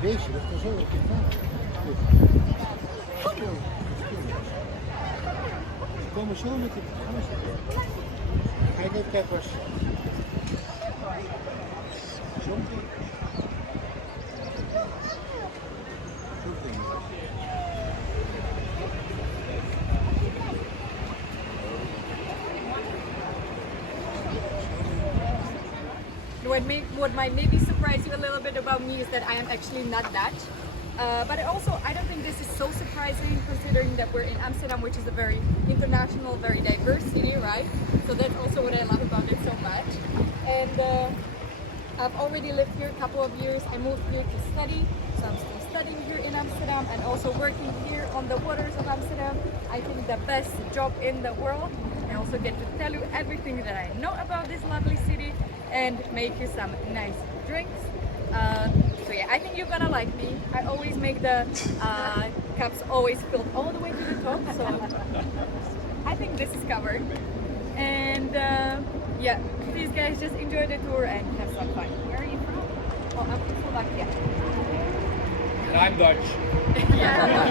de beestje ligt er zo op in Ze komen zo met de Kijk even, kijkers. Zo. What might maybe surprise you a little bit about me is that I am actually not Dutch. But I don't think this is so surprising considering that we're in Amsterdam, which is a very international, very diverse city, right? So that's also what I love about it so much. And I've already lived here a couple of years. I moved here to study, so I'm still studying here in Amsterdam and also working here on the waters of Amsterdam. I think the best job in the world. I also get to tell you everything that I know about this lovely city and make you some nice drinks. So yeah, I think you're gonna like me. I always make the cups always filled all the way to the top, so I think this is covered. And yeah, please guys just enjoy the tour and have some fun. Where are you from? Oh, I'm from Slovakia. And I'm Dutch. Yeah.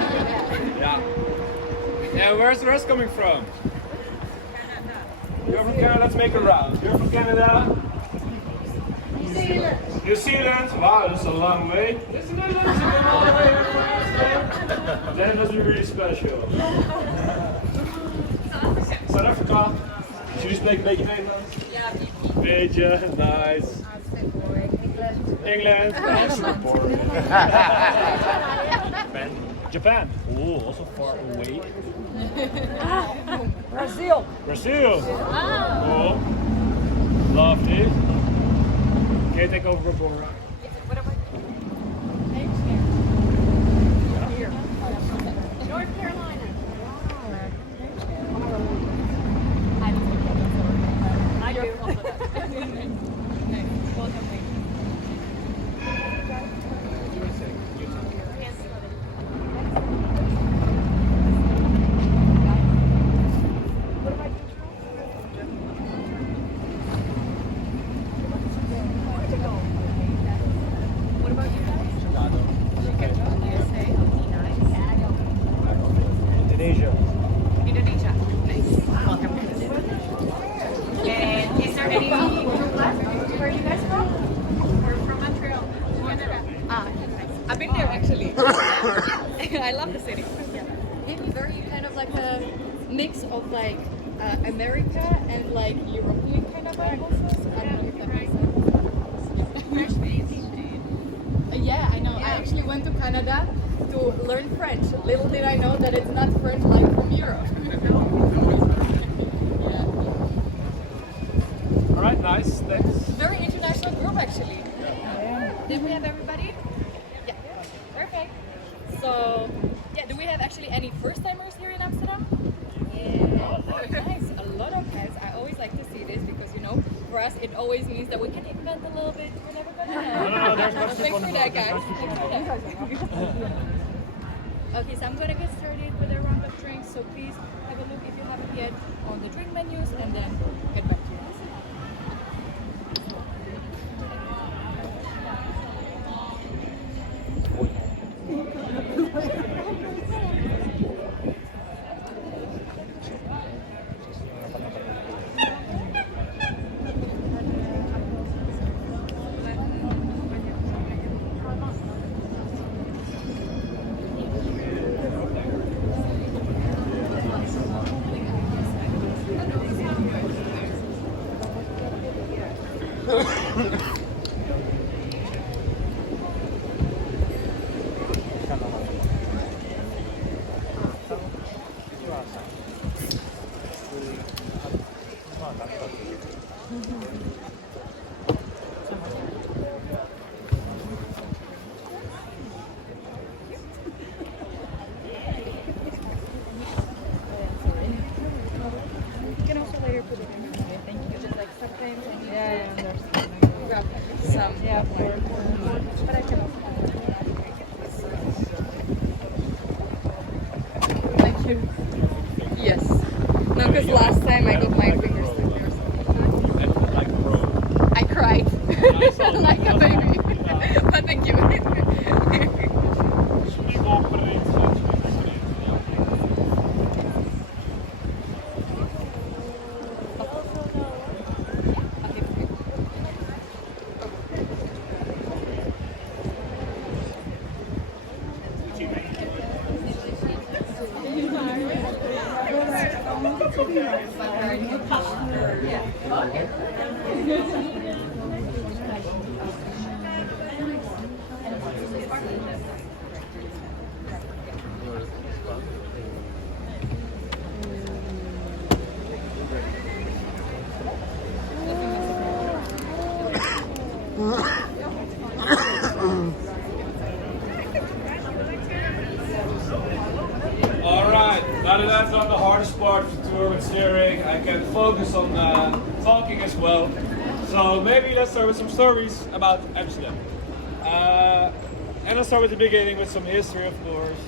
Yeah. And where's the rest coming from? You're from Canada, let's make a round. You're from Canada? New Zealand? Wow, that's a long way. This is Netherlands, you came all the way here for us. Then must be really special. South Africa? Should you speak a beetje Nederlands? Yeah, Beetje, nice. England? Japan? Oh, also far away. Brazil. Brazil? Cool. Lovely. Can you take over Bora? What about here? North Carolina. I do. Welcome. What about you guys? USA. Indonesia. Indonesia. Nice. Welcome. And is there any? Where are you guys from? We're from Montreal, Canada. Ah, nice. I've been there actually. I love the city. Gave me very kind of like a mix of like America and like European kind of vibe also. So I don't know if that makes sense. Yeah, I know. I actually went to Canada to learn French. Little did I know that it's not French like from Europe. Yeah. Alright, nice, thanks. Very international group actually. Did we have everybody? Yeah. Perfect. So, yeah, do we have actually any first timers here in Amsterdam? Yeah. Very nice. A lot of guys. I always like to see this because, you know, for us it always means that we can invent a little bit. We're never gonna know. Thanks for that, guys. Thanks for that. Okay, so I'm gonna get started with a round of drinks. So please have a look if you haven't yet on the drink menus and then get back to us. You can also later put it in. Thank you. Just like sometimes I need to grab some. Yeah, but I can also. Thank you. Yes. No, because last time I got my fingers stuck there. Like a pro. I cried like a baby. But thank you. Alright, now that I've done the hardest part of the tour with steering, I can focus on talking as well. So maybe let's start with some stories about Amsterdam. And I'll start with the beginning with some history, of course,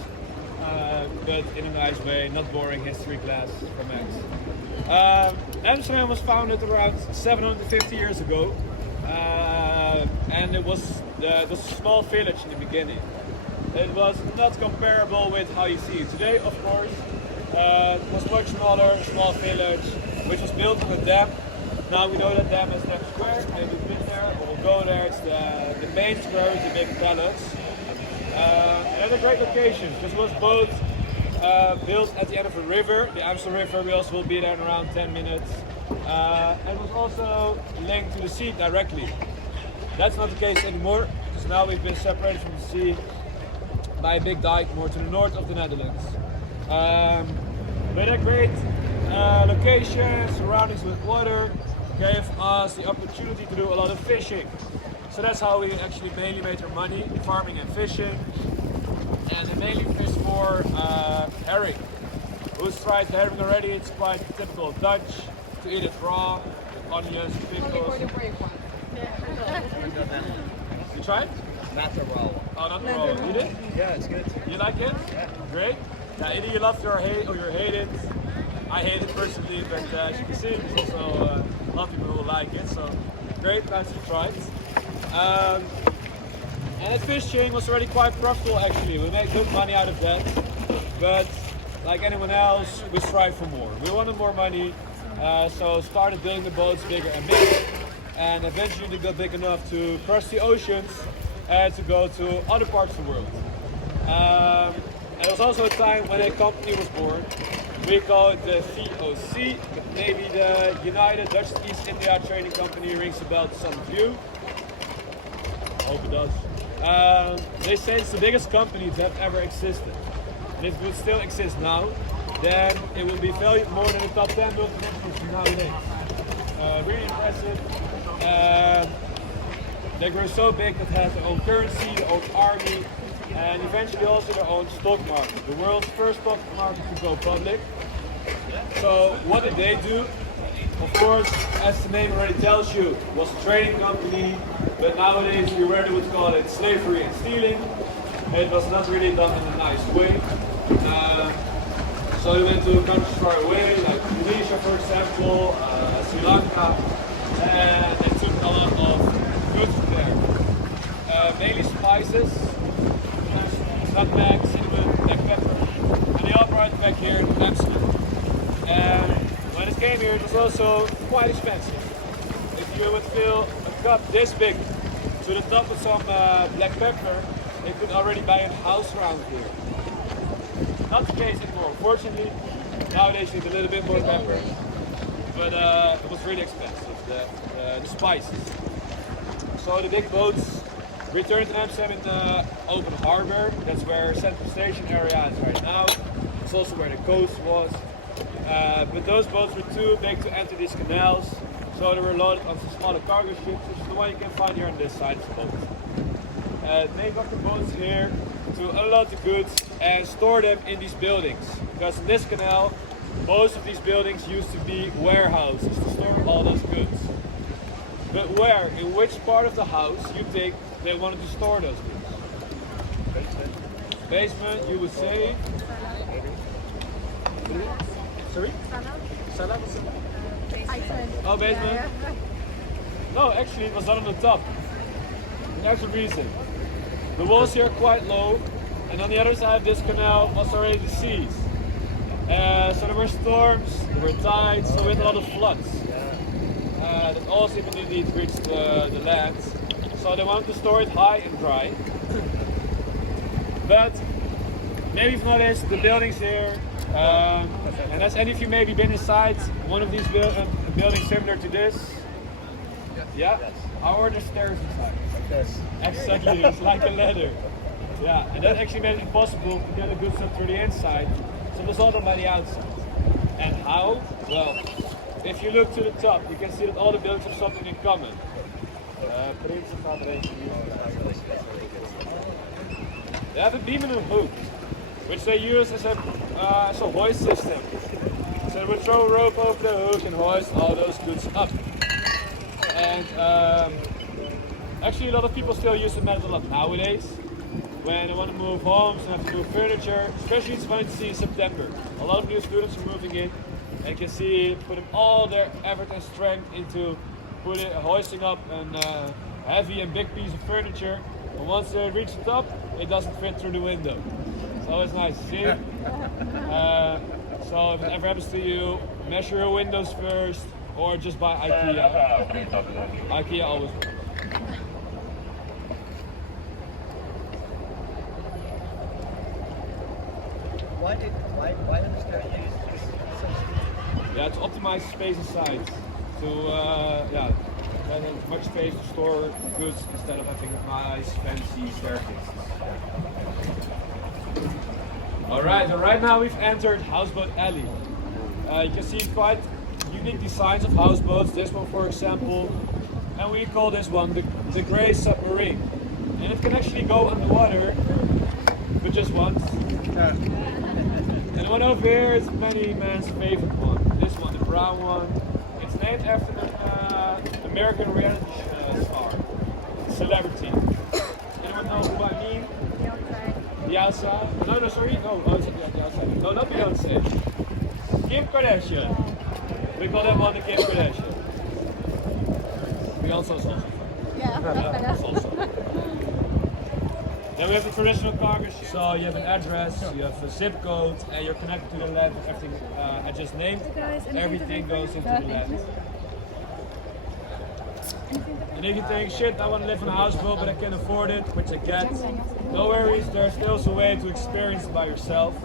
but in a nice way, not boring history class from Max. Amsterdam was founded around 750 years ago, and it was a small village in the beginning. It was not comparable with how you see it today, of course. It was much smaller, a small village, which was built on a dam. Now we know that dam is Dam Square, maybe we've been there, or we'll go there. It's the main square with the big palace. And a great location, because it was both built at the end of a river, the Amsterdam River. We also will be there in around 10 minutes. And it was also linked to the sea directly. That's not the case anymore, because now we've been separated from the sea by a big dike more to the north of the Netherlands. But a great location, surroundings with water, gave us the opportunity to do a lot of fishing. So that's how we actually mainly made our money, farming and fishing. And they mainly fish for herring. Who's tried herring already? It's quite typical Dutch, to eat it raw, with onions, pickles. You tried? Not the roll. Oh, not the raw. You did? Yeah, it's good. You like it? Yeah. Great. Yeah, either you love it or you hate it. I hate it personally, but as you can see, there's also a lot of people who like it. So great, glad you tried. And the fishing was already quite profitable actually. We made good money out of that. But like anyone else, we strive for more. We wanted more money, so started building the boats bigger and bigger. And eventually they got big enough to cross the oceans and to go to other parts of the world. And there was also a time when a company was born. We call it the VOC, but maybe the United Dutch East India Trading Company rings a bell to some of you. I hope it does. They say it's the biggest company to have ever existed. And if it would still exist now, then it would be valued more than the top 10 multinationals nowadays. Really impressive. They grew so big that they had their own currency, their own army, and eventually also their own stock market. The world's first stock market to go public. So what did they do? Of course, as the name already tells you, it was a trading company, but nowadays we rarely would call it slavery and stealing. It was not really done in a nice way. So they went to countries far away, like Indonesia for example, Sri Lanka, and they took a lot of goods from there. Mainly spices, nutmeg, cinnamon, black pepper, and they all brought it back here to Amsterdam. And when it came here, it was also quite expensive. If you would fill a cup this big to the top with some black pepper, you could already buy a house around here. Not the case anymore, unfortunately. Nowadays you need a little bit more pepper, but it was really expensive, the spices. So the big boats returned to Amsterdam in the open harbor. That's where Central Station area is right now. It's also where the coast was. But those boats were too big to enter these canals, so they were loaded on some smaller cargo ships, which is the one you can find here on this side of the boat. They got the boats here to unload the goods and store them in these buildings. Because in this canal, most of these buildings used to be warehouses to store all those goods. But where, in which part of the house you think they wanted to store those goods? Basement. Basement, you would say? Sorry? Cellar? Oh, basement? No, actually it was not on the top. And there's a reason. The walls here are quite low, and on the other side of this canal was already the seas. So there were storms, there were tides, so we had a lot of floods. That all simply didn't reach the land. So they wanted to store it high and dry. But maybe you've noticed the buildings here, and has any of you maybe been inside one of these buildings similar to this? Yeah? Yes. How are the stairs inside? Like this. Exactly, it's like a ladder. Yeah, and that actually made it possible to get a good stuff through the inside, so there's all the money outside. And how? Well, if you look to the top, you can see that all the buildings have something in common. They have a beam and a hook, which they use as a hoist system. So they would throw a rope over the hook and hoist all those goods up. And actually a lot of people still use the method a lot nowadays. When they want to move homes and have to move furniture, especially it's funny to see in September. A lot of new students are moving in and you can see putting all their effort and strength into hoisting up a heavy and big piece of furniture. But once they reach the top, it doesn't fit through the window. It's always nice to see. So if it ever happens to you, measure your windows first or just buy IKEA. IKEA always works. Why do they use this? Yeah, to optimize space inside. To have as much space to store goods instead of having nice fancy staircases. Alright, so right now we've entered Houseboat Alley. You can see quite unique designs of houseboats. This one for example, and we call this one the Grey Submarine. And it can actually go underwater, but just once. And the one over here is many man's favorite one. This one, the brown one. It's named after an American reality star, celebrity. Anyone know who I mean? The outside? No, sorry. No, the outside. No, not Beyonce. Kim Kardashian. We call that one the Kim Kardashian. Beyonce is also fun. Yeah, It's also. Then we have the traditional cargo ship. So you have an address, you have a zip code, and you're connected to the land with everything I just named. Everything goes into the land. And if you think, shit, I want to live in a houseboat, but I can't afford it, which I get, no worries, there's still a way to experience it by yourself.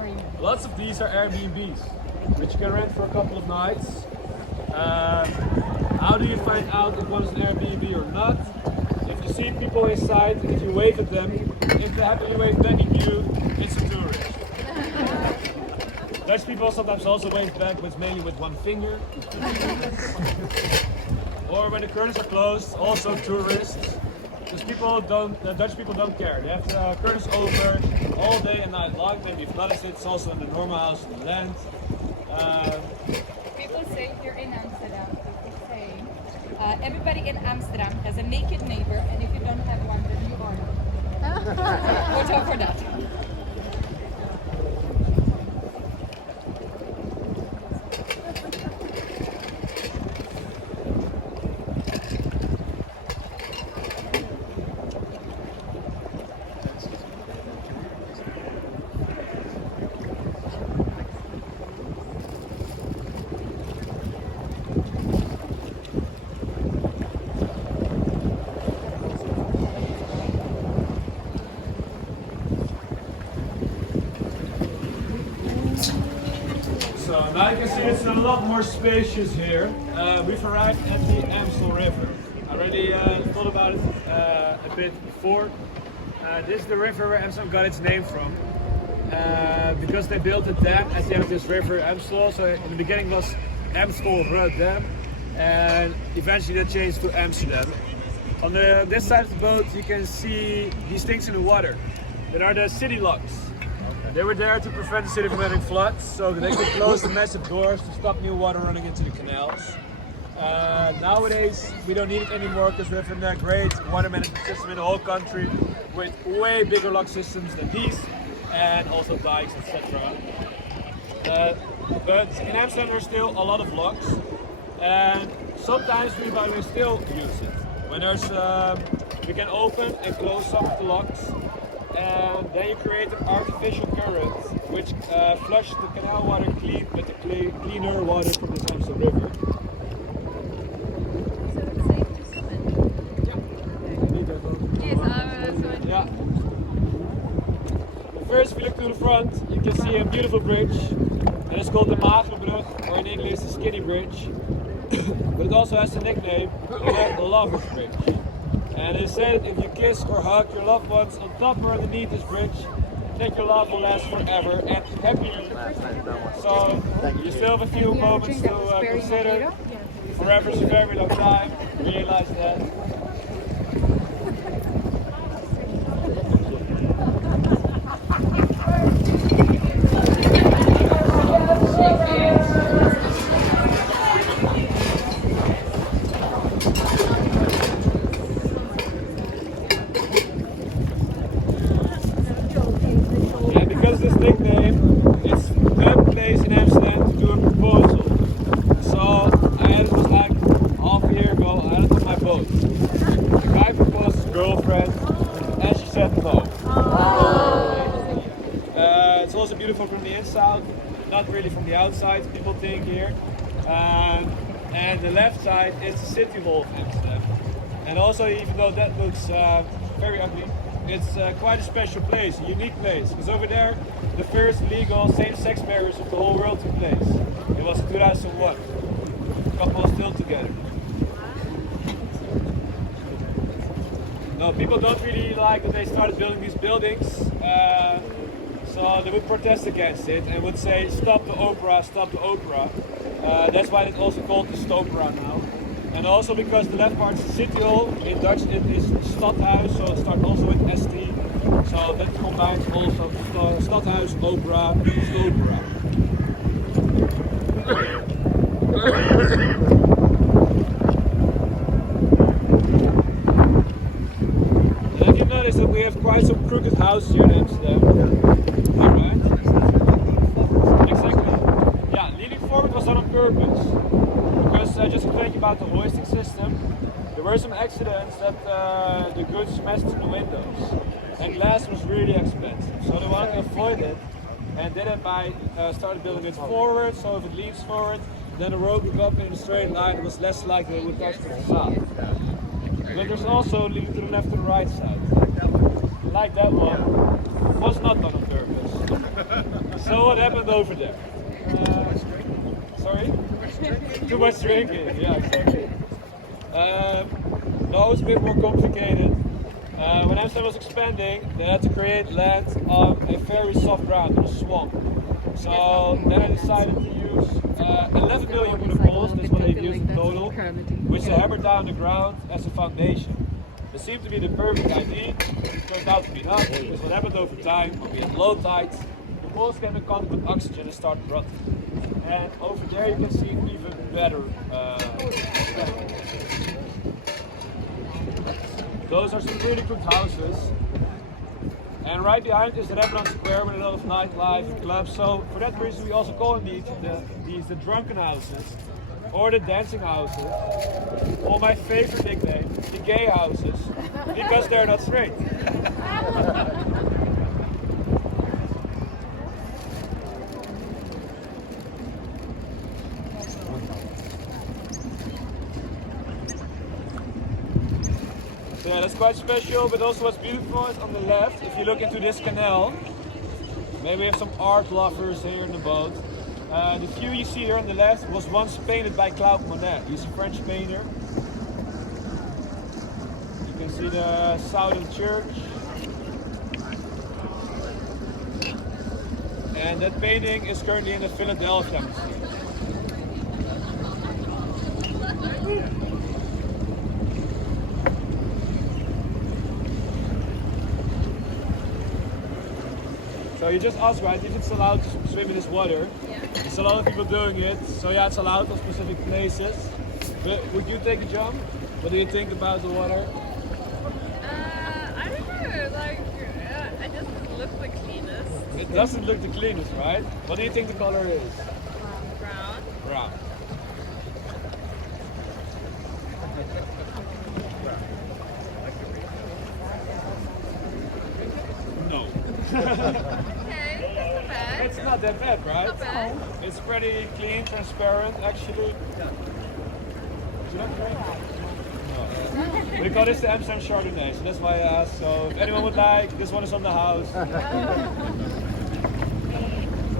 Lots of these are Airbnbs, which you can rent for a couple of nights. How do you find out if one is an Airbnb or not? If you see people inside, if you wave at them, if they happily wave back at you, it's a tourist. Dutch people sometimes also wave back, but it's mainly with one finger. Or when the curtains are closed, also tourists. Because Dutch people don't care. They have the curtains over all day and night long. Maybe you've noticed it, it's also in the normal house in the land. People say here in Amsterdam, people say everybody in Amsterdam has a naked neighbor, and if you don't have one, then you are. Watch out for that. So now you can see it's a lot more spacious here. We've arrived at the Amstel River. I already thought about it a bit before. This is the river where Amsterdam got its name from. Because they built a dam at the end of this river, Amstel. So in the beginning was Amstel Dam, and eventually that changed to Amsterdam. On this side of the boat you can see these things in the water. That are the city locks. They were there to prevent the city from having floods, so they could close the massive doors to stop new water running into the canals. Nowadays, we don't need it anymore because we have a great water management system in the whole country with way bigger lock systems than these, and also dikes, etc. But in Amsterdam, there's still a lot of locks, and sometimes we still use it. When there's, we can open and close some of the locks. And then you create an artificial current which flushes the canal water clean with the cleaner water from the Amstel River. So it's safe to swim in? Yeah. Yeah. First, if you look to the front, you can see a beautiful bridge. And it's called the Magerbrug, or in English the Skinny Bridge. But it also has the nickname the Lover's Bridge. And it is said that if you kiss or hug your loved ones on top or underneath this bridge, that your love will last forever and happily. So you still have a few moments to consider. Forever is a very long time. Realize that. said no. It's also beautiful from the inside, not really from the outside, people think here. And the left side is the city hall of Amsterdam. And also, even though that looks very ugly, it's quite a special place, a unique place. Because over there, the first legal same-sex marriage of the whole world took place. It was in 2001. Couples still together. No, people don't really like that they started building these buildings. So they would protest against it and would say, stop the opera, stop the opera. That's why it's also called the Stopera now. And also because the left part is the city hall, in Dutch it is Stadhuis, so it starts also with ST. So that combines also Stadhuis, opera, Stopera. And have you noticed that we have quite some crooked houses here in Amsterdam? Right? Exactly. Yeah, leaning forward was done on purpose. Because just to think about the hoisting system, there were some accidents that the goods smashed in the windows. And glass was really expensive. So they wanted to avoid it and did it by started building it forward. So if it leans forward, then the road would go up in a straight line. It was less likely it would touch the facade. But there's also leaning to the left and the right side. Like that one, was not done on purpose. So what happened over there? Sorry? Too much drinking, yeah, exactly. No, it's a bit more complicated. When Amsterdam was expanding, they had to create land on a very soft ground, a swamp. So then I decided to use 11 million wooden poles, that's what they used in total, which they hammered down the ground as a foundation. It seemed to be the perfect idea. It turned out to be not, because what happened over time, when we had low tides, the poles came in contact with oxygen and started rotting. And over there you can see an even better Those are some really good houses. And right behind is the Amsterdam Square with a lot of nightlife and clubs. So for that reason we also call these the drunken houses or the dancing houses. Or my favorite nickname, the gay houses, because they're not straight. Yeah, that's quite special, but also what's beautiful is on the left, if you look into this canal, maybe we have some art lovers here in the boat. The view you see here on the left was once painted by Claude Monet. He's a French painter. You can see the Southern Church. And that painting is currently in the Philadelphia Museum. So you just asked, right, if it's allowed to swim in this water. Yeah. There's a lot of people doing it, so yeah, it's allowed on specific places. But would you take a jump? What do you think about the water? I don't know, like, it doesn't look the cleanest. It doesn't look the cleanest, right? What do you think the color is? Brown. Brown. No. Okay, that's not bad. It's not that bad, right? Not bad. It's pretty clean, transparent, actually. We call this the Amsterdam Chardonnay, so that's why I asked. So if anyone would like, this one is on the house. So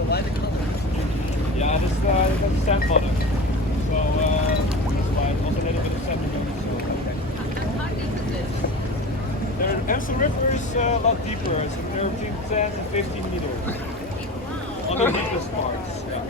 why the color? Yeah, that's the sand bottom. So that's why it's also a little bit of sand in it. How deep is it? The Amsterdam River is a lot deeper. It's between 10 and 15 meters. Wow. On the deepest parts. Yeah.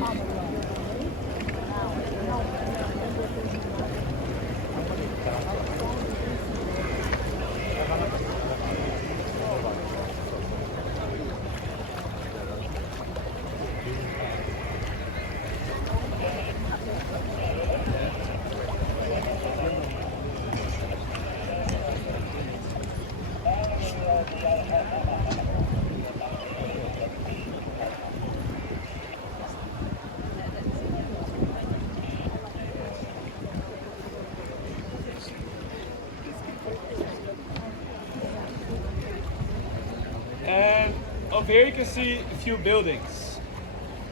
over here you can see a few buildings,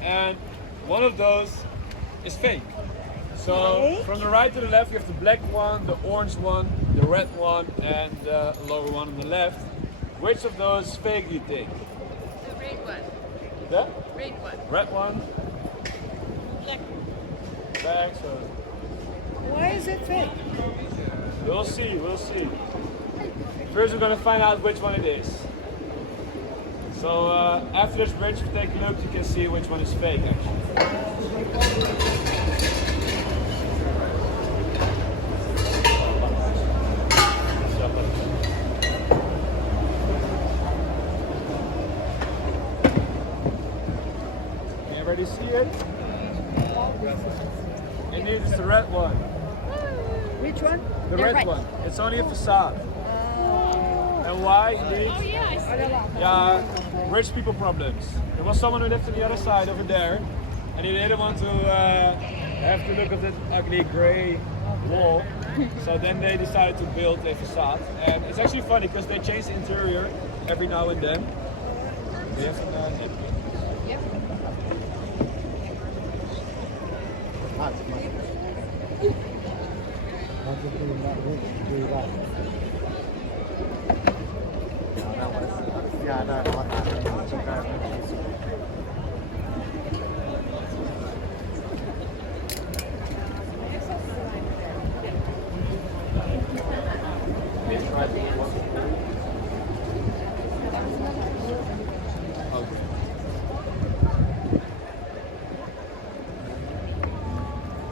and one of those is fake. So from the right to the left, you have the black one, the orange one, the red one, and the lower one on the left. Which of those is fake, do you think? The red one. The Red one. red one. Black. So Why is it fake? we'll see. We'll see. First, we're gonna find out which one it is. So after this bridge, if you take a look, you can see which one is fake actually. Can you already see it? And it's the red one. Which one? The red one. It's only a facade. And why? Indeed. Oh yeah, I see. Yeah, rich people problems. There was someone who lived on the other side over there, and he didn't want to have to look at that ugly grey wall. So then they decided to build a facade. And it's actually funny because they change the interior every now and then. We have some napkins.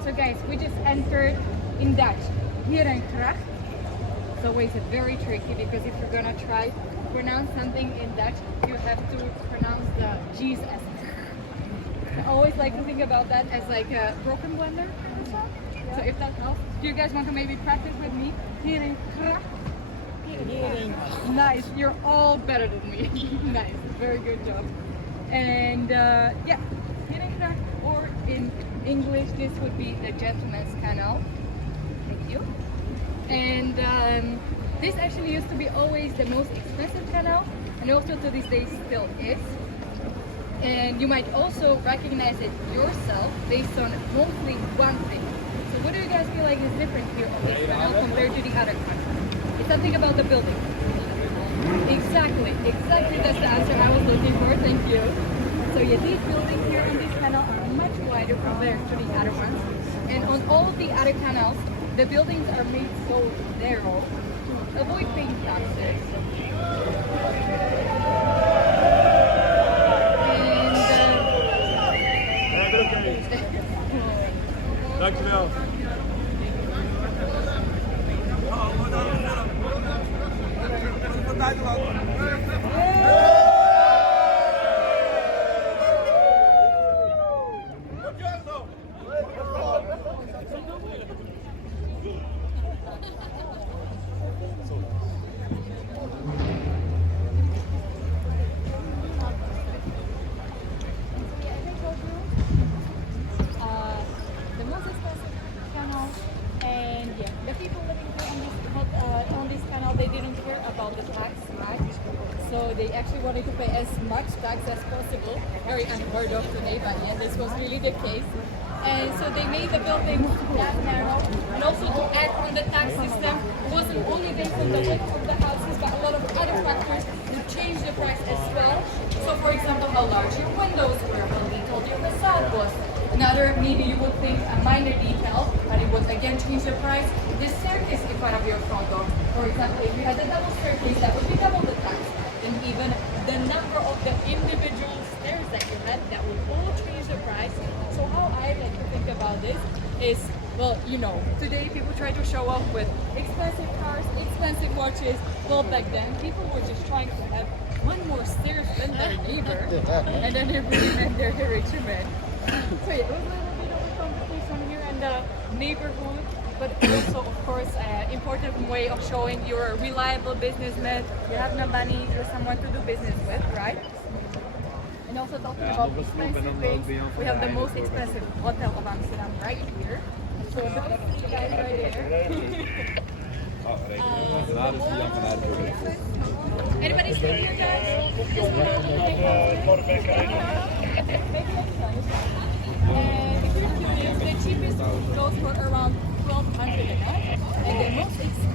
So guys, we just entered in Dutch. Hier en graag. It's always very tricky because if you're gonna try to pronounce something in Dutch, you have to pronounce the G's as I always like to think about that as like a broken blender or so. So if that helps, do you guys want to maybe practice with me? Hier en graag. Nice, you're all better than me. Nice, very good job. And yeah, hier en graag, or in English, this would be the gentleman's canal. Thank you. And this actually used to be always the most expensive canal, and also to this day still is. And you might also recognize it yourself based on mostly one thing. So what do you guys feel like is different here on this canal compared to the other canal? It's something about the building. Exactly, that's the answer I was looking for, thank you. So yeah, these buildings here on this canal are much wider compared to the other ones. And on all of the other canals, the buildings are made so narrow to avoid paying taxes. Dankjewel. The most expensive canal, and yeah, the people living here on this canal, they didn't care about the tax much, so they actually wanted to pay as much tax as possible. Very unheard of today, but yeah, this was really the case. And so they made the building that narrow, and also to add on the tax system, it wasn't only based on the width of the houses, but a lot of other factors would change the price as well. So for example, how large your windows were, how detailed your facade was. Another, maybe you would think a minor detail, but it would again change the price. The staircase in front of your front door, for example, if you had a double staircase, that would be double the tax. And even the number of the individual stairs that you had, that would all change the price. So how I like to think about this is, well, you know, today people try to show off with expensive cars, expensive watches. Well, back then, people were just trying to have one more stairs than their neighbor, and then they really meant they're the richer men. So yeah, it was a little bit of a competition here in the neighborhood, but also, of course, an important way of showing you're a reliable businessman. You have no money, you're someone to do business with, right? And also talking about expensive things, we have the most expensive hotel of Amsterdam right here. So look at you guys right there. Anybody stay here, guys? And if you're curious, the cheapest goes for around 1,200 a night, and the most expensive